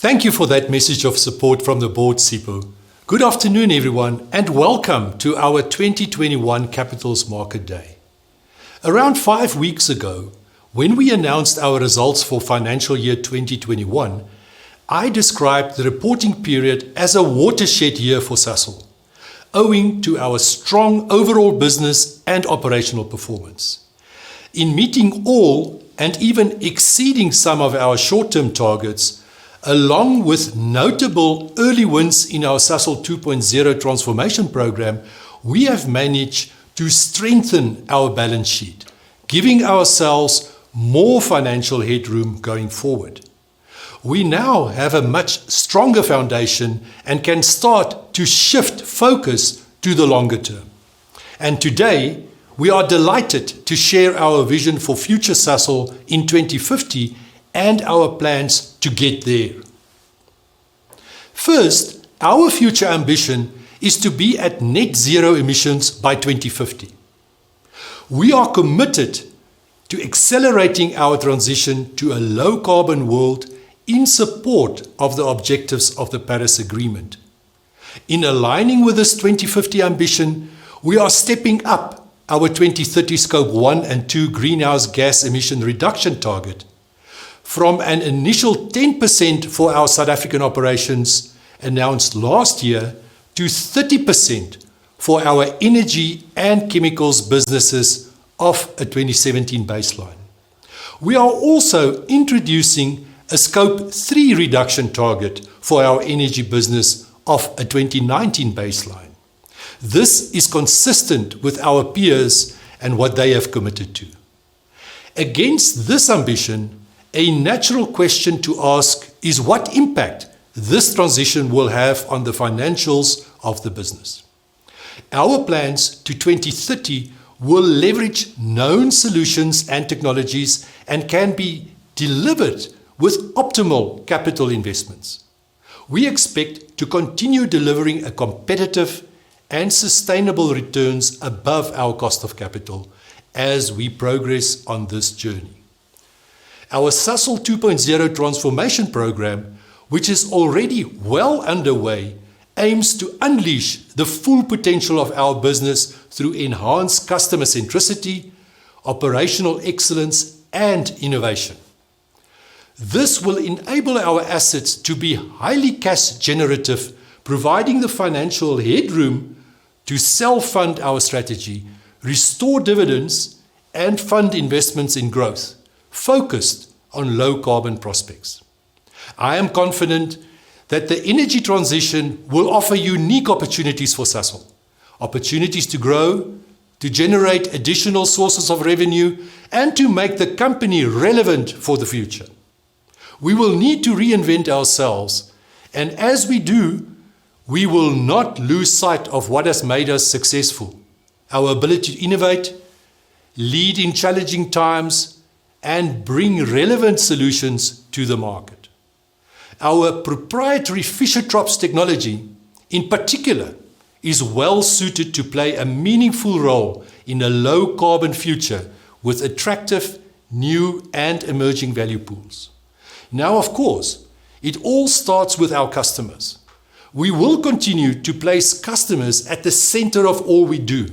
Thank you for that message of support from the board, Sipho. Good afternoon, everyone, and welcome to our 2021 Capitals Market Day. Around 5 weeks ago, when we announced our results for financial year 2021, I described the reporting period as a watershed year for Sasol, owing to our strong overall business and operational performance. In meeting all and even exceeding some of our short-term targets, along with notable early wins in our Sasol 2.0 transformation program, we have managed to strengthen our balance sheet, giving ourselves more financial headroom going forward. We now have a much stronger foundation and can start to shift focus to the longer term. And today, we are delighted to share our vision for future Sasol in 2050 and our plans to get there. First, our future ambition is to be at net zero emissions by 2050. We are committed to accelerating our transition to a low-carbon world in support of the objectives of the Paris Agreement. In aligning with this 2050 ambition, we are stepping up our 2030 Scope 1 and 2 greenhouse gas emission reduction target from an initial 10% for our South African operations announced last year to 30% for our energy and chemicals businesses off a 2017 baseline. We are also introducing a Scope 3 reduction target for our energy business off a 2019 baseline. This is consistent with our peers and what they have committed to. Against this ambition, a natural question to ask is what impact this transition will have on the financials of the business. Our plans to 2030 will leverage known solutions and technologies and can be delivered with optimal capital investments. We expect to continue delivering a competitive and sustainable returns above our cost of capital as we progress on this journey. Our Sasol 2.0 transformation program, which is already well underway, aims to unleash the full potential of our business through enhanced customer centricity, operational excellence, and innovation. This will enable our assets to be highly cash generative, providing the financial headroom to self-fund our strategy, restore dividends, and fund investments in growth, focused on low-carbon prospects. I am confident that the energy transition will offer unique opportunities for Sasol, opportunities to grow, to generate additional sources of revenue, and to make the company relevant for the future. We will need to reinvent ourselves, and as we do, we will not lose sight of what has made us successful, our ability to innovate, lead in challenging times, and bring relevant solutions to the market. Our proprietary Fischer-Tropsch technology, in particular, is well suited to play a meaningful role in a low-carbon future with attractive, new and emerging value pools. Now, of course, it all starts with our customers. We will continue to place customers at the center of all we do,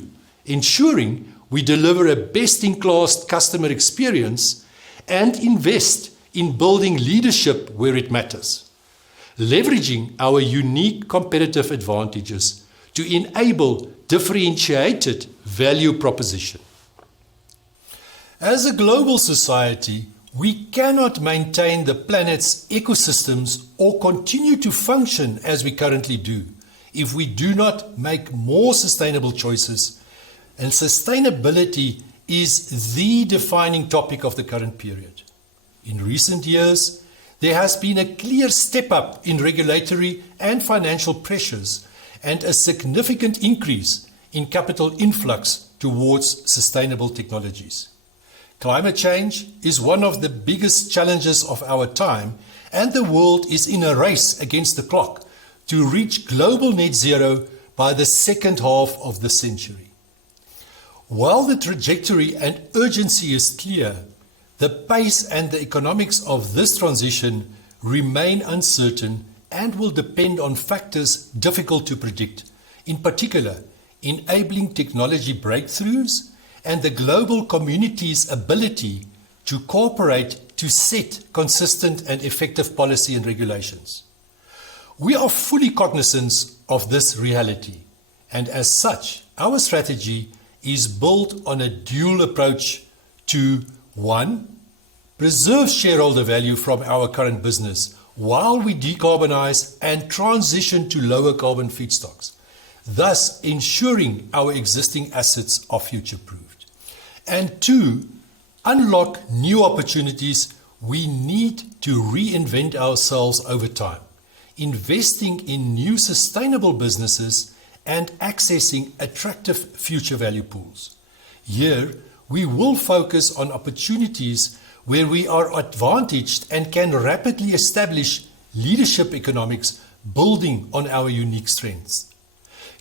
ensuring we deliver a best-in-class customer experience and invest in building leadership where it matters, leveraging our unique competitive advantages to enable differentiated value proposition. As a global society, we cannot maintain the planet's ecosystems or continue to function as we currently do if we do not make more sustainable choices, and sustainability is the defining topic of the current period. In recent years, there has been a clear step up in regulatory and financial pressures and a significant increase in capital influx towards sustainable technologies. Climate change is one of the biggest challenges of our time, and the world is in a race against the clock to reach global net zero by the second half of the century. While the trajectory and urgency is clear, the pace and the economics of this transition remain uncertain and will depend on factors difficult to predict, in particular, enabling technology breakthroughs and the global community's ability to cooperate to set consistent and effective policy and regulations. We are fully cognizant of this reality, and as such, our strategy is built on a dual approach to 1. Preserve shareholder value from our current business while we decarbonize and transition to lower carbon feedstocks, thus ensuring our existing assets are future-proofed. And 2, unlock new opportunities. We need to reinvent ourselves over time, investing in new sustainable businesses and accessing attractive future value pools. Here, we will focus on opportunities where we are advantaged and can rapidly establish leadership economics building on our unique strengths.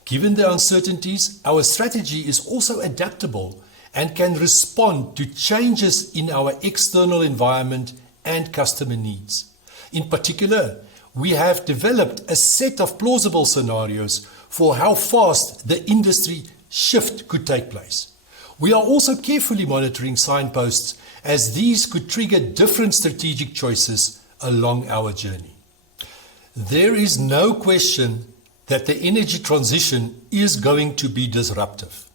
Given the uncertainties, our strategy is also adaptable and can respond to changes in our external environment and customer needs. In particular, we have developed a set of plausible scenarios for how fast the industry shift could take place. We are also carefully monitoring signposts as these could trigger different strategic choices along our journey. There is no question that the energy transition is going to be disruptive.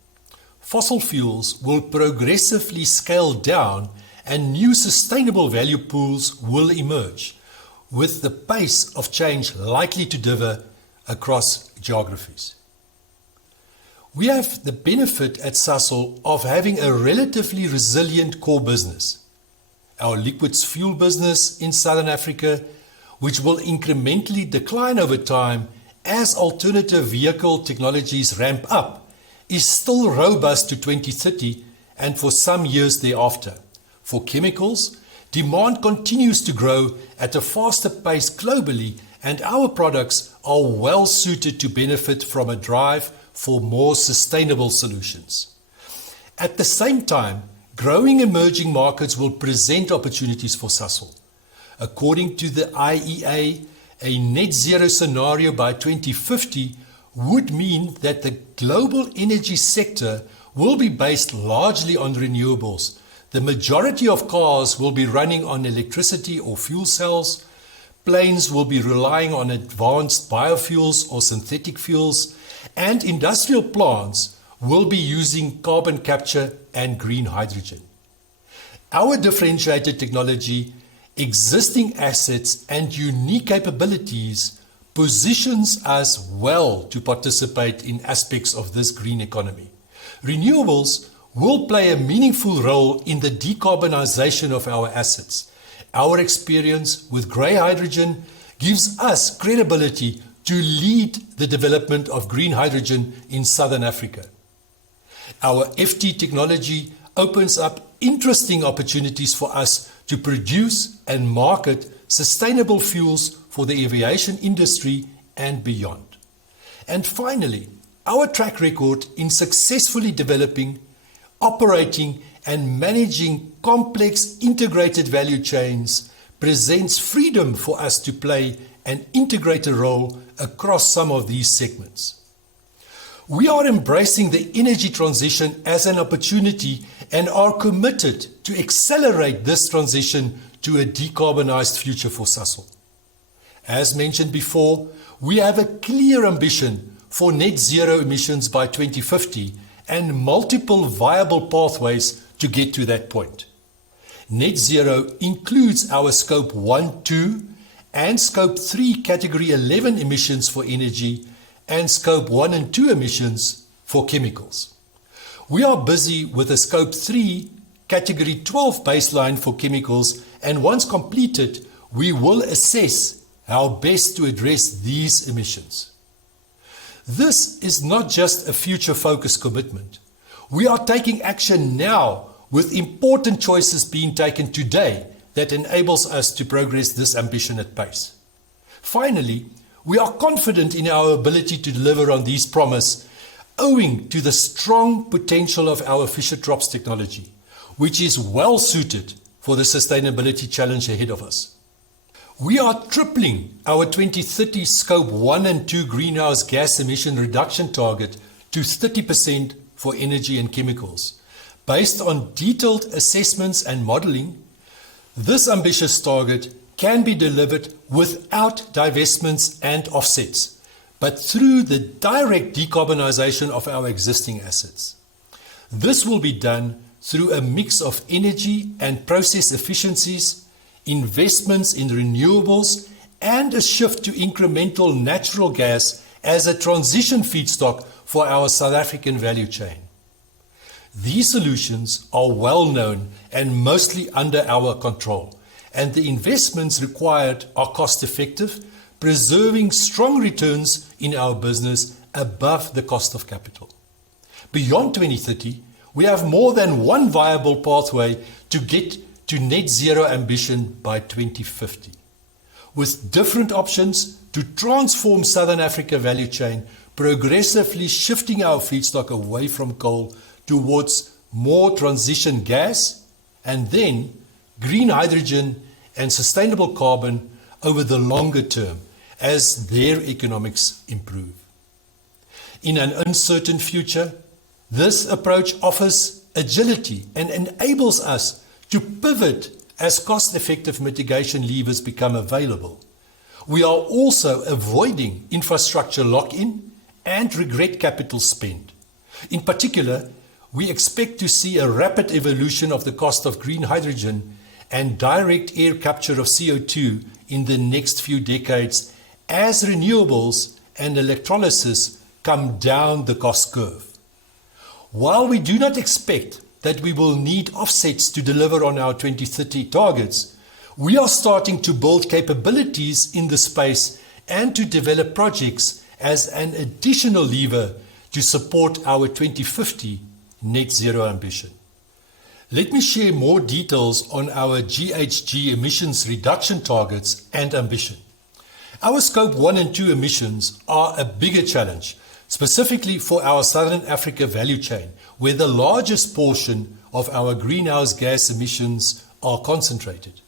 Fossil fuels will progressively scale down and new sustainable value pools will emerge, with the pace of change likely to differ across geographies. We have the benefit at Sasol of having a relatively resilient core business. Our liquids fuel business in Southern Africa, which will incrementally decline over time as alternative vehicle technologies ramp up, is still robust to 2030 and for some years thereafter. For chemicals, demand continues to grow at a faster pace globally, and our products are well suited to benefit from a drive for more sustainable solutions. At the same time, growing emerging markets will present opportunities for Sasol. According to the IEA, a net zero scenario by 2050 would mean that the global energy sector will be based largely on renewables. The majority of cars will be running on electricity or fuel cells. Planes will be relying on advanced biofuels or synthetic fuels, and industrial plants will be using carbon capture and green hydrogen. Our differentiated technology, existing assets, and unique capabilities positions us well to participate in aspects of this green economy. Renewables will play a meaningful role in the decarbonization of our assets. Our experience with grey hydrogen gives us credibility to lead the development of green hydrogen in Southern Africa. Our FT technology opens up interesting opportunities for us to produce and market sustainable fuels for the aviation industry and beyond. And finally, our track record in successfully developing, operating, and managing complex integrated value chains presents freedom for us to play an integrated role across some of these segments. We are embracing the energy transition as an opportunity and are committed to accelerate this transition to a decarbonized future for Sasol. As mentioned before, we have a clear ambition for net zero emissions by 2050 and multiple viable pathways to get to that point. Net zero includes our Scope 1, 2 and Scope 3 Category 11 emissions for energy and Scope 1 and 2 emissions for chemicals. We are busy with a Scope 3 Category 12 baseline for chemicals, and once completed, we will assess how best to address these emissions. This is not just a future-focused commitment. We are taking action now with important choices being taken today that enables us to progress this ambition at pace. Finally, we are confident in our ability to deliver on these promises owing to the strong potential of our Fischer-Tropsch technology, which is well suited for the sustainability challenge ahead of us. We are tripling our 2030 Scope 1 and 2 greenhouse gas emission reduction target to 30% for energy and chemicals. Based on detailed assessments and modeling, this ambitious target can be delivered without divestments and offsets, but through the direct decarbonization of our existing assets. This will be done through a mix of energy and process efficiencies, investments in renewables, and a shift to incremental natural gas as a transition feedstock for our South African value chain. These solutions are well known and mostly under our control, and the investments required are cost-effective, preserving strong returns in our business above the cost of capital. Beyond 2030, we have more than one viable pathway to get to net zero ambition by 2050. With different options to transform Southern Africa value chain, progressively shifting our feedstock away from coal towards more transition gas, and then green hydrogen and sustainable carbon over the longer term as their economics improve. In an uncertain future, this approach offers agility and enables us to pivot as cost-effective mitigation levers become available. We are also avoiding infrastructure lock-in and regret capital spend. In particular, we expect to see a rapid evolution of the cost of green hydrogen and direct air capture of CO2 in the next few decades as renewables and electrolysis come down the cost curve. While we do not expect that we will need offsets to deliver on our 2030 targets, we are starting to build capabilities in the space and to develop projects as an additional lever to support our 2050 net zero ambition. Let me share more details on our GHG emissions reduction targets and ambition. Our Scope 1 and 2 emissions are a bigger challenge, specifically for our Southern Africa value chain, where the largest portion of our greenhouse gas emissions are concentrated.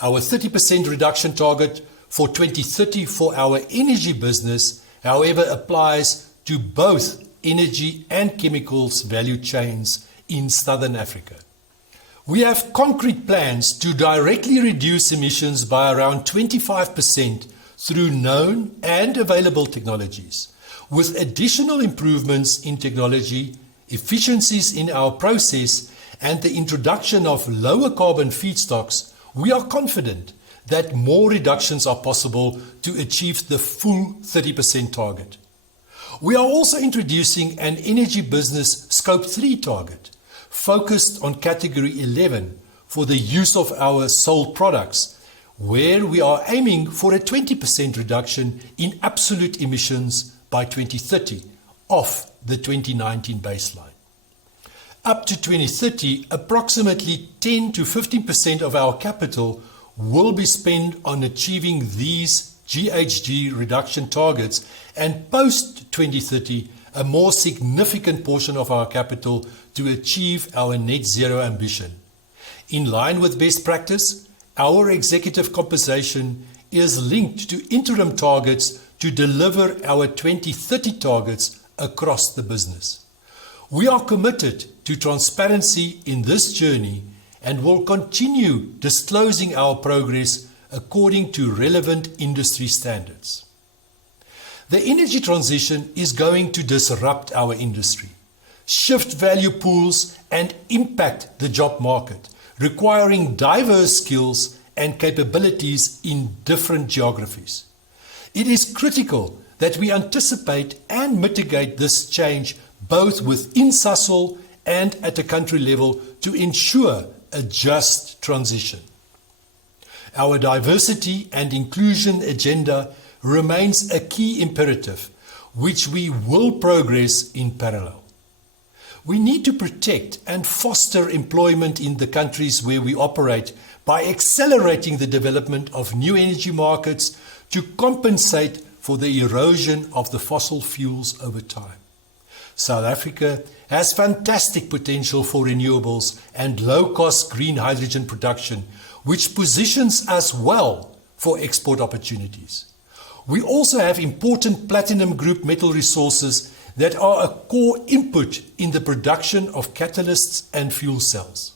Our 30% reduction target for 2030 for our energy business, however, applies to both energy and chemicals value chains in Southern Africa. We have concrete plans to directly reduce emissions by around 25% through known and available technologies. With additional improvements in technology, efficiencies in our process, and the introduction of lower carbon feedstocks, we are confident that more reductions are possible to achieve the full 30% target. We are also introducing an energy business Scope 3 target, focused on Category 11 for the use of our sold products, where we are aiming for a 20% reduction in absolute emissions by 2030 off the 2019 baseline. Up to 2030, approximately 10 to 15% of our capital will be spent on achieving these GHG reduction targets, and post-2030, a more significant portion of our capital to achieve our net zero ambition. In line with best practice, our executive compensation is linked to interim targets to deliver our 2030 targets across the business. We are committed to transparency in this journey and will continue disclosing our progress according to relevant industry standards. The energy transition is going to disrupt our industry, shift value pools, and impact the job market, requiring diverse skills and capabilities in different geographies. It is critical that we anticipate and mitigate this change both within Sasol and at a country level to ensure a just transition. Our diversity and inclusion agenda remains a key imperative, which we will progress in parallel. We need to protect and foster employment in the countries where we operate by accelerating the development of new energy markets to compensate for the erosion of the fossil fuels over time. South Africa has fantastic potential for renewables and low-cost green hydrogen production, which positions us well for export opportunities. We also have important platinum group metal resources that are a core input in the production of catalysts and fuel cells.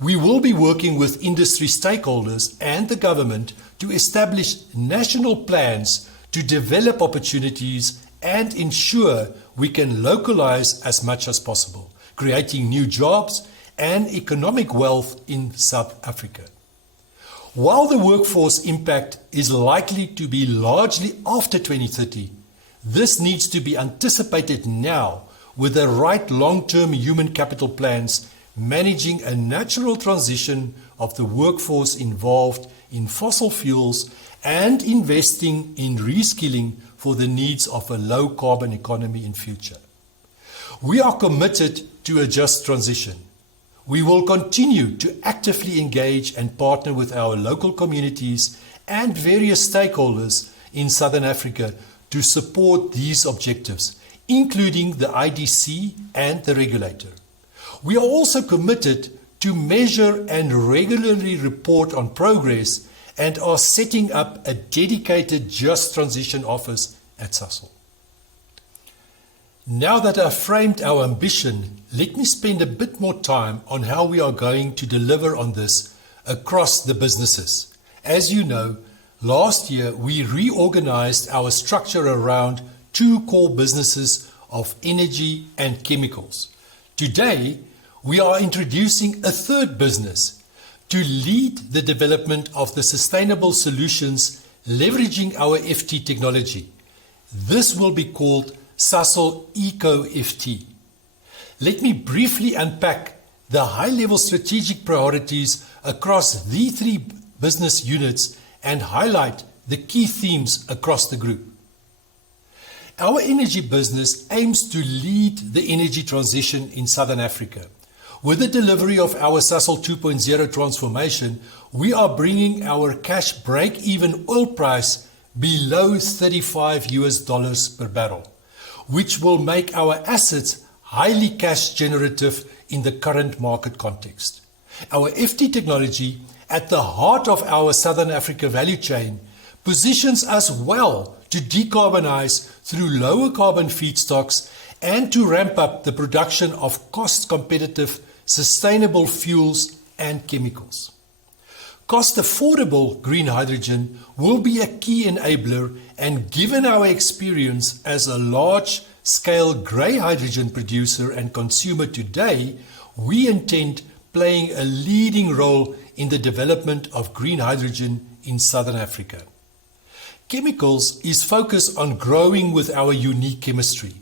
We will be working with industry stakeholders and the government to establish national plans to develop opportunities and ensure we can localize as much as possible, creating new jobs and economic wealth in South Africa. While the workforce impact is likely to be largely after 2030, this needs to be anticipated now with the right long-term human capital plans managing a natural transition of the workforce involved in fossil fuels and investing in reskilling for the needs of a low-carbon economy in future. We are committed to a just transition. We will continue to actively engage and partner with our local communities and various stakeholders in Southern Africa to support these objectives, including the IDC and the regulator. We are also committed to measure and regularly report on progress and are setting up a dedicated Just Transition Office at Sasol. Now that I've framed our ambition, let me spend a bit more time on how we are going to deliver on this across the businesses. As you know, last year we reorganized our structure around two core businesses of energy and chemicals. Today, we are introducing a third business to lead the development of the sustainable solutions leveraging our FT technology. This will be called Sasol Eco-FT. Let me briefly unpack the high-level strategic priorities across the three business units and highlight the key themes across the group. Our energy business aims to lead the energy transition in Southern Africa. With the delivery of our Sasol 2.0 transformation, we are bringing our cash break-even oil price below $35 per barrel, which will make our assets highly cash generative in the current market context. Our FT technology, at the heart of our Southern Africa value chain, positions us well to decarbonize through lower carbon feedstocks and to ramp up the production of cost-competitive, sustainable fuels and chemicals. Cost-affordable green hydrogen will be a key enabler, and given our experience as a large-scale grey hydrogen producer and consumer today, we intend playing a leading role in the development of green hydrogen in Southern Africa. Chemicals is focused on growing with our unique chemistry.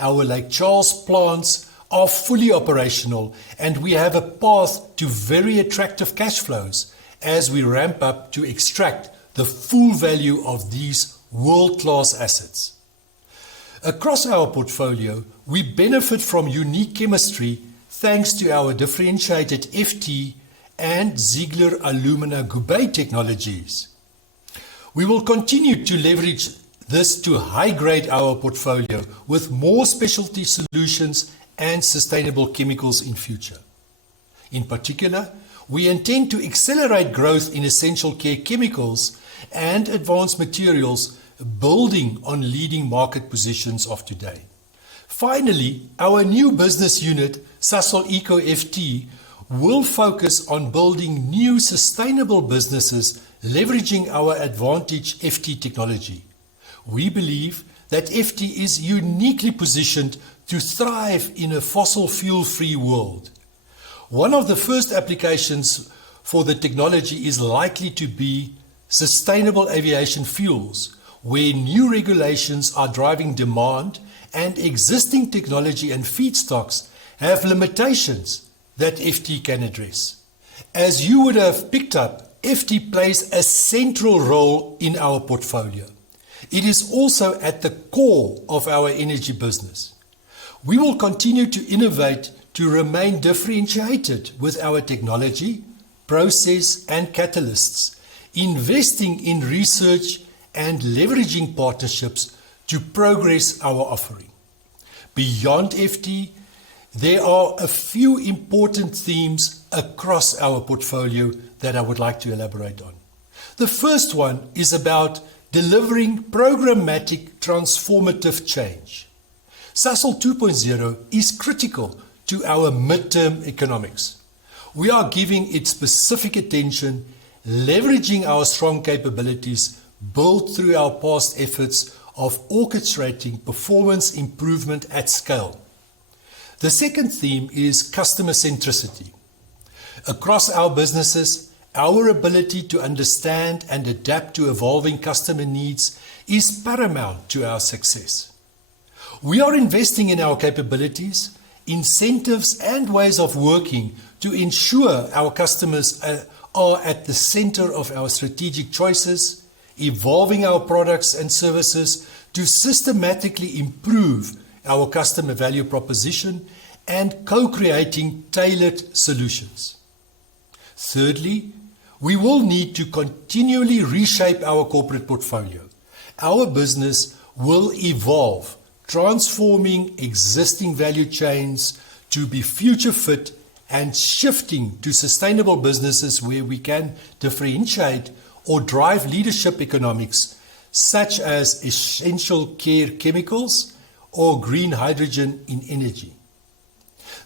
Our Lake Charles plants are fully operational, and we have a path to very attractive cash flows as we ramp up to extract the full value of these world-class assets. Across our portfolio, we benefit from unique chemistry thanks to our differentiated FT and Ziegler Alumina Goubet technologies. We will continue to leverage this to high-grade our portfolio with more specialty solutions and sustainable chemicals in future. In particular, we intend to accelerate growth in essential care chemicals and advanced materials, building on leading market positions of today. Finally, our new business unit, Sasol Eco-FT, will focus on building new sustainable businesses leveraging our advantage FT technology. We believe that FT is uniquely positioned to thrive in a fossil fuel-free world. One of the first applications for the technology is likely to be sustainable aviation fuels, where new regulations are driving demand and existing technology and feedstocks have limitations that FT can address. As you would have picked up, FT plays a central role in our portfolio. It is also at the core of our energy business. We will continue to innovate to remain differentiated with our technology, process, and catalysts, investing in research and leveraging partnerships to progress our offering. Beyond FT, there are a few important themes across our portfolio that I would like to elaborate on. The first one is about delivering programmatic transformative change. Sasol 2.0 is critical to our midterm economics. We are giving it specific attention, leveraging our strong capabilities built through our past efforts of orchestrating performance improvement at scale. The second theme is customer centricity. Across our businesses, our ability to understand and adapt to evolving customer needs is paramount to our success. We are investing in our capabilities, incentives, and ways of working to ensure our customers are at the center of our strategic choices, evolving our products and services to systematically improve our customer value proposition and co-creating tailored solutions. Thirdly, we will need to continually reshape our corporate portfolio. Our business will evolve, transforming existing value chains to be future fit and shifting to sustainable businesses where we can differentiate or drive leadership economics, such as essential care chemicals or green hydrogen in energy.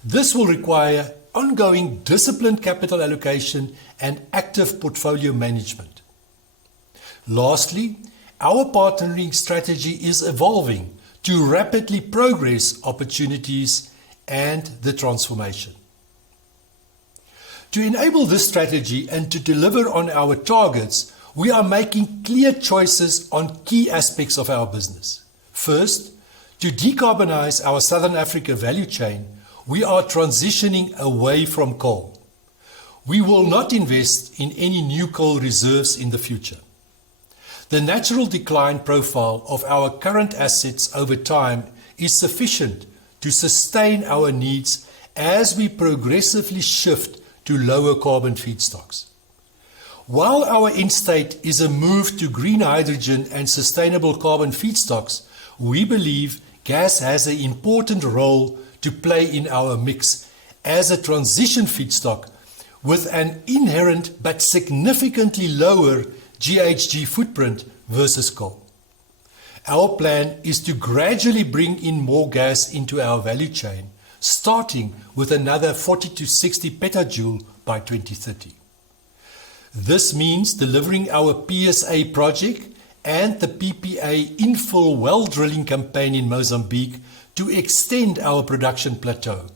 This will require ongoing disciplined capital allocation and active portfolio management. Lastly, our partnering strategy is evolving to rapidly progress opportunities and the transformation. To enable this strategy and to deliver on our targets, we are making clear choices on key aspects of our business. First, to decarbonize our Southern Africa value chain, we are transitioning away from coal. We will not invest in any new coal reserves in the future. The natural decline profile of our current assets over time is sufficient to sustain our needs as we progressively shift to lower carbon feedstocks. While our end state is a move to green hydrogen and sustainable carbon feedstocks, we believe gas has an important role to play in our mix as a transition feedstock with an inherent but significantly lower GHG footprint versus coal. Our plan is to gradually bring in more gas into our value chain, starting with another 40 to 60 petajoule by 2030. This means delivering our PSA project and the PPA infill well drilling campaign in Mozambique to extend our production plateau.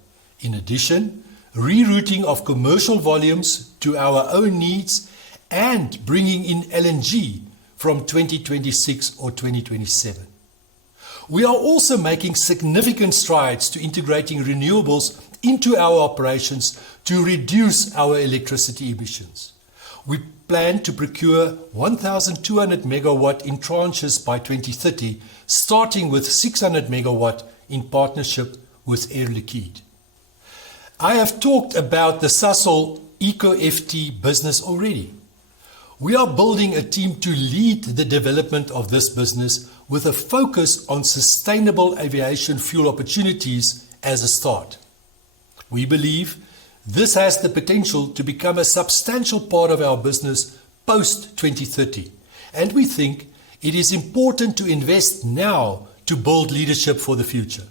In addition, rerouting of commercial volumes to our own needs and bringing in LNG from 2026 or 2027. We are also making significant strides to integrating renewables into our operations to reduce our electricity emissions. We plan to procure 1,200 megawatt in tranches by 2030, starting with 600 megawatt in partnership with Air Liquide. I have talked about the Sasol EcoFT business already. We are building a team to lead the development of this business with a focus on sustainable aviation fuel opportunities as a start. We believe this has the potential to become a substantial part of our business post-2030, and we think it is important to invest now to build leadership for the future.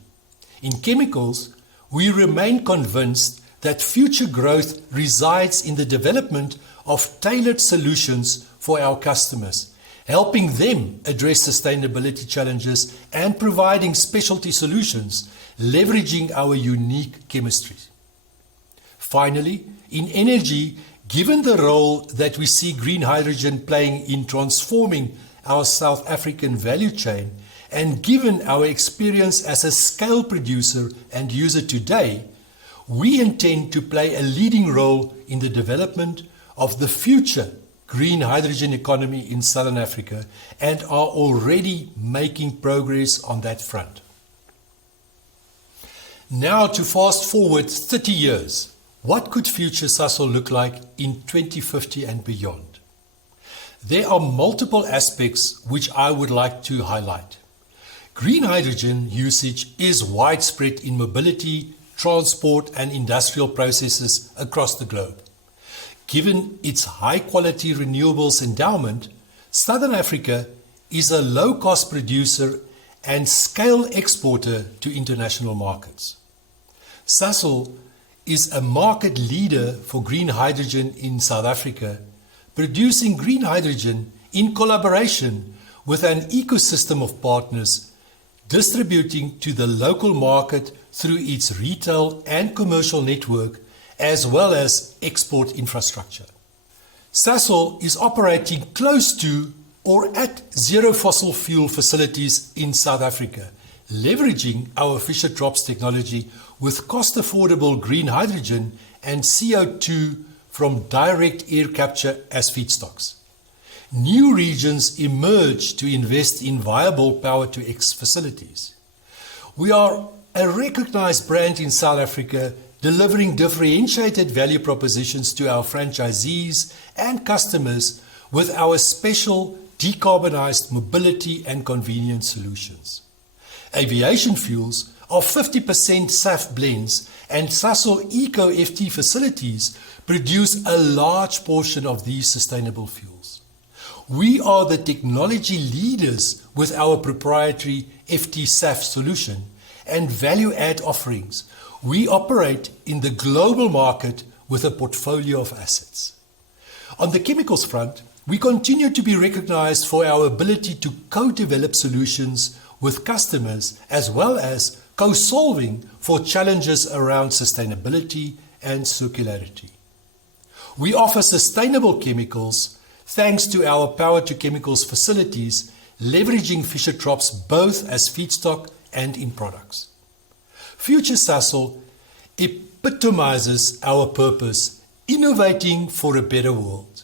In chemicals, we remain convinced that future growth resides in the development of tailored solutions for our customers, helping them address sustainability challenges and providing specialty solutions, leveraging our unique chemistries. Finally, in energy, given the role that we see green hydrogen playing in transforming our South African value chain, and given our experience as a scale producer and user today, we intend to play a leading role in the development of the future green hydrogen economy in Southern Africa and are already making progress on that front. Now to fast forward 30 years, what could future Sasol look like in 2050 and beyond? There are multiple aspects which I would like to highlight. Green hydrogen usage is widespread in mobility, transport, and industrial processes across the globe. Given its high-quality renewables endowment, Southern Africa is a low-cost producer and scale exporter to international markets. Sasol is a market leader for green hydrogen in South Africa, producing green hydrogen in collaboration with an ecosystem of partners, distributing to the local market through its retail and commercial network, as well as export infrastructure. Sasol is operating close to or at zero fossil fuel facilities in South Africa, leveraging our Fischer-Tropsch technology with cost-affordable green hydrogen and CO2 from direct air capture as feedstocks. New regions emerge to invest in viable power-to-X facilities. We are a recognized brand in South Africa, delivering differentiated value propositions to our franchisees and customers with our special decarbonized mobility and convenience solutions. Aviation fuels are 50% SAF blends, and Sasol Eco-FT facilities produce a large portion of these sustainable fuels. We are the technology leaders with our proprietary FT SAF solution and value-add offerings. We operate in the global market with a portfolio of assets. On the chemicals front, we continue to be recognized for our ability to co-develop solutions with customers as well as co-solving for challenges around sustainability and circularity. We offer sustainable chemicals thanks to our power-to-chemicals facilities, leveraging Fischer-Tropsch both as feedstock and in products. Future Sasol epitomizes our purpose, innovating for a better world.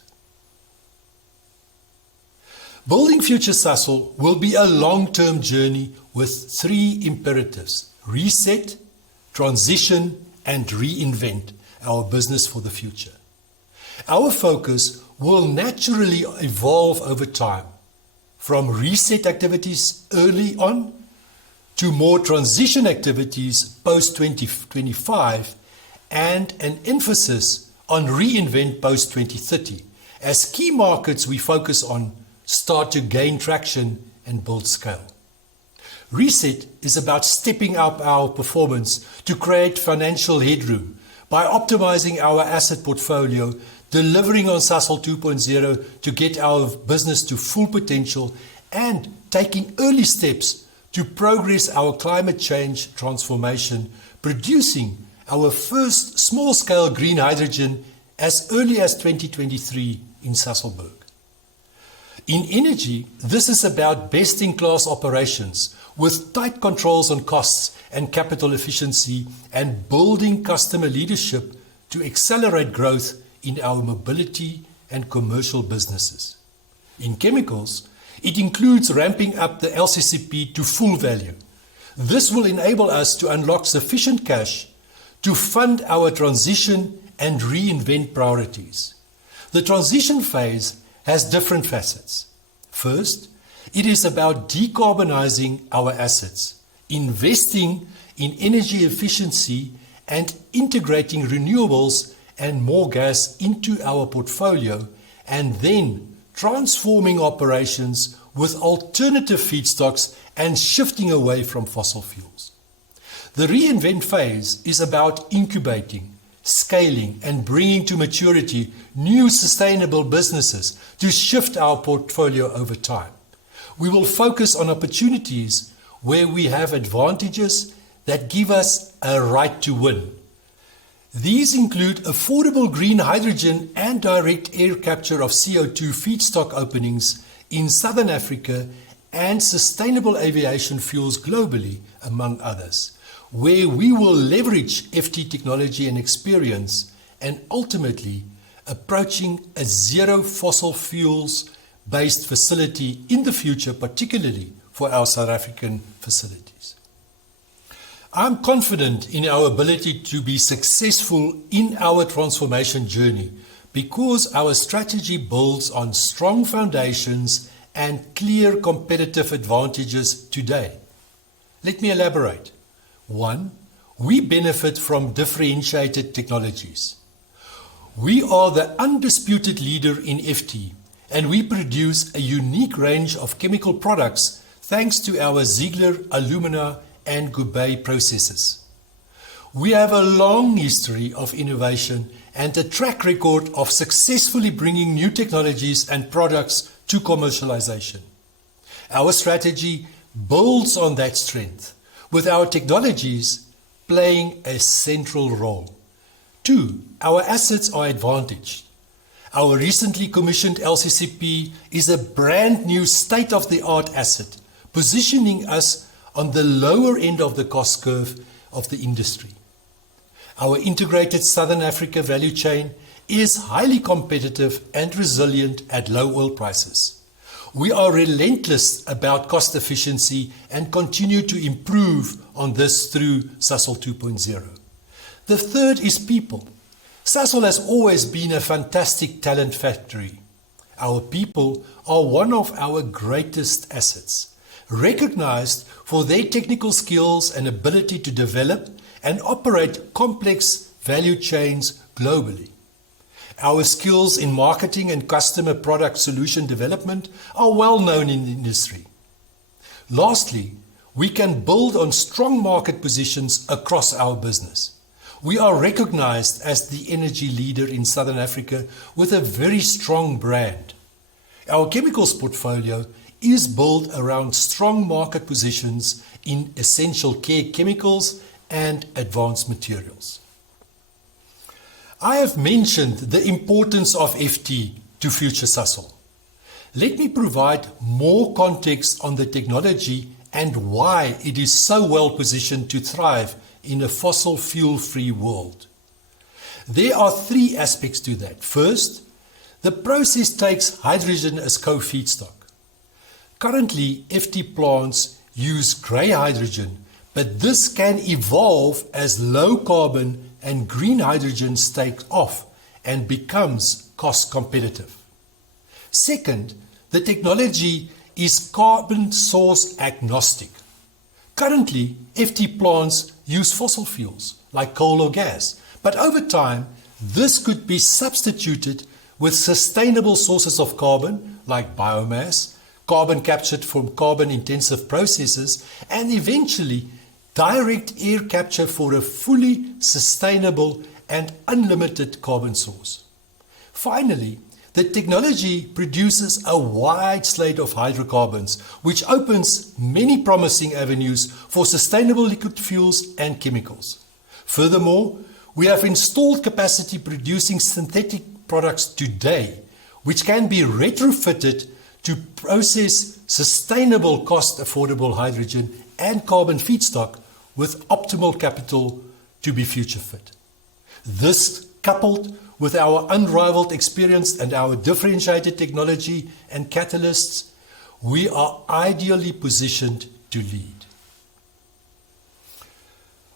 Building Future Sasol will be a long-term journey with three imperatives: reset, transition, and reinvent our business for the future. Our focus will naturally evolve over time, from reset activities early on to more transition activities post-2025 and an emphasis on reinvent post-2030 as key markets we focus on start to gain traction and build scale. Reset is about stepping up our performance to create financial headroom by optimizing our asset portfolio, delivering on Sasol 2.0 to get our business to full potential, and taking early steps to progress our climate change transformation, producing our first small-scale green hydrogen as early as 2023 in Sasolburg. In energy, this is about best-in-class operations with tight controls on costs and capital efficiency and building customer leadership to accelerate growth in our mobility and commercial businesses. In chemicals, it includes ramping up the LCCP to full value. This will enable us to unlock sufficient cash to fund our transition and reinvent priorities. The transition phase has different facets. First, it is about decarbonizing our assets, investing in energy efficiency and integrating renewables and more gas into our portfolio, and then transforming operations with alternative feedstocks and shifting away from fossil fuels. The reinvent phase is about incubating, scaling, and bringing to maturity new sustainable businesses to shift our portfolio over time. We will focus on opportunities where we have advantages that give us a right to win. These include affordable green hydrogen and direct air capture of CO2 feedstock openings in Southern Africa and sustainable aviation fuels globally, among others, where we will leverage FT technology and experience and ultimately approaching a zero fossil fuels based facility in the future, particularly for our South African facilities. I'm confident in our ability to be successful in our transformation journey because our strategy builds on strong foundations and clear competitive advantages today. Let me elaborate. 1. We benefit from differentiated technologies. We are the undisputed leader in FT, and we produce a unique range of chemical products thanks to our Ziegler alumina and Goubet processes. We have a long history of innovation and a track record of successfully bringing new technologies and products to commercialization. Our strategy builds on that strength, with our technologies playing a central role. 2. Our assets are advantaged. Our recently commissioned LCCP is a brand new state-of-the-art asset, positioning us on the lower end of the cost curve of the industry. Our integrated Southern Africa value chain is highly competitive and resilient at low oil prices. We are relentless about cost efficiency and continue to improve on this through Sasol 2.0. The third is people. Sasol has always been a fantastic talent factory. Our people are one of our greatest assets, recognized for their technical skills and ability to develop and operate complex value chains globally. Our skills in marketing and customer product solution development are well known in the industry. Lastly, we can build on strong market positions across our business. We are recognized as the energy leader in Southern Africa with a very strong brand. Our chemicals portfolio is built around strong market positions in essential care chemicals and advanced materials. I have mentioned the importance of FT to future Sasol. Let me provide more context on the technology and why it is so well positioned to thrive in a fossil fuel-free world. There are three aspects to that. First, the process takes hydrogen as co-feedstock. Currently, FT plants use grey hydrogen, but this can evolve as low carbon and green hydrogen take off and becomes cost competitive. Second, the technology is carbon source agnostic. Currently, FT plants use fossil fuels like coal or gas, but over time, this could be substituted with sustainable sources of carbon like biomass, carbon captured from carbon-intensive processes, and eventually direct air capture for a fully sustainable and unlimited carbon source. Finally, the technology produces a wide slate of hydrocarbons, which opens many promising avenues for sustainable liquid fuels and chemicals. Furthermore, we have installed capacity producing synthetic products today, which can be retrofitted to process sustainable, cost-affordable hydrogen and carbon feedstock with optimal capital to be future fit. This, coupled with our unrivaled experience and our differentiated technology and catalysts, we are ideally positioned to lead.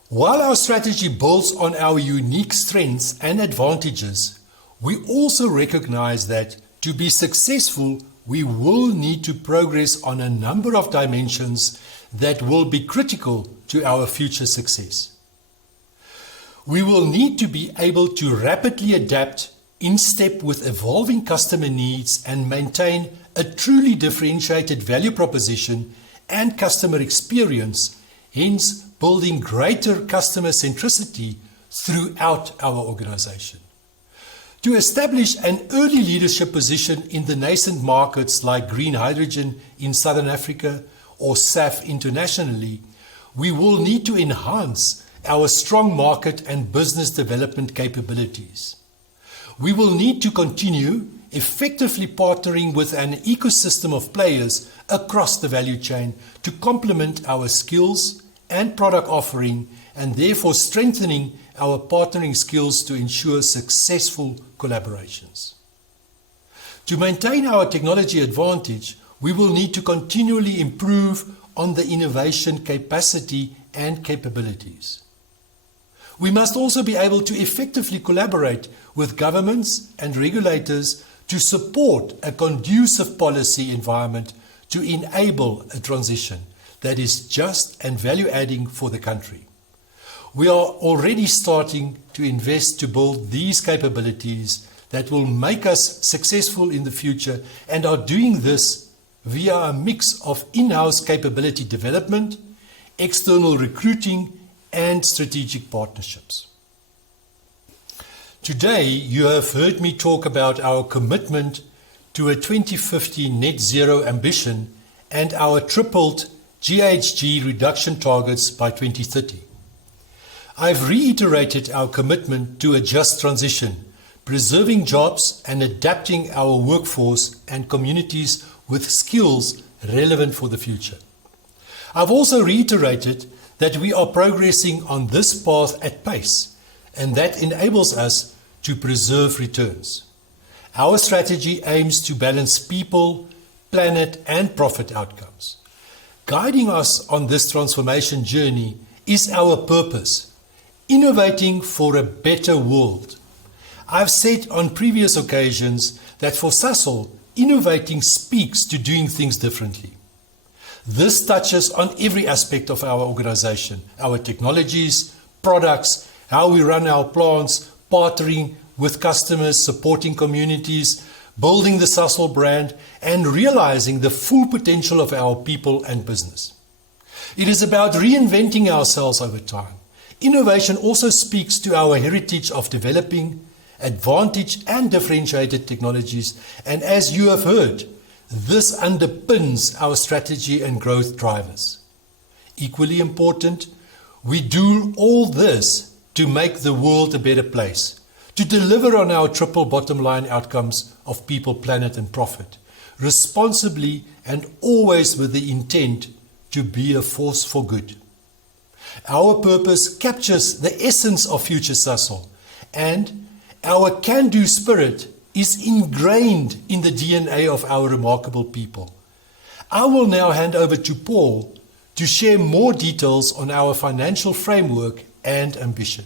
While our strategy builds on our unique strengths and advantages, we also recognize that to be successful, we will need to progress on a number of dimensions that will be critical to our future success. We will need to be able to rapidly adapt in step with evolving customer needs and maintain a truly differentiated value proposition and customer experience, hence building greater customer centricity throughout our organization. To establish an early leadership position in the nascent markets like green hydrogen in Southern Africa or SAF internationally, we will need to enhance our strong market and business development capabilities. We will need to continue effectively partnering with an ecosystem of players across the value chain to complement our skills and product offering, and therefore strengthening our partnering skills to ensure successful collaborations. To maintain our technology advantage, we will need to continually improve on the innovation capacity and capabilities. We must also be able to effectively collaborate with governments and regulators to support a conducive policy environment to enable a transition that is just and value-adding for the country. We are already starting to invest to build these capabilities that will make us successful in the future, and are doing this via a mix of in-house capability development, external recruiting, and strategic partnerships. Today, you have heard me talk about our commitment to a 2050 net zero ambition and our tripled GHG reduction targets by 2030. I've reiterated our commitment to a just transition, preserving jobs and adapting our workforce and communities with skills relevant for the future. I've also reiterated that we are progressing on this path at pace, and that enables us to preserve returns. Our strategy aims to balance people, planet, and profit outcomes. Guiding us on this transformation journey is our purpose: innovating for a better world. I've said on previous occasions that for Sasol, innovating speaks to doing things differently. This touches on every aspect of our organization: our technologies, products, how we run our plants, partnering with customers, supporting communities, building the Sasol brand, and realizing the full potential of our people and business. It is about reinventing ourselves over time. Innovation also speaks to our heritage of developing advantage and differentiated technologies, and as you have heard, this underpins our strategy and growth drivers. Equally important, we do all this to make the world a better place, to deliver on our triple bottom line outcomes of people, planet, and profit, responsibly and always with the intent to be a force for good. Our purpose captures the essence of future Sasol, and our can-do spirit is ingrained in the DNA of our remarkable people. I will now hand over to Paul to share more details on our financial framework and ambition.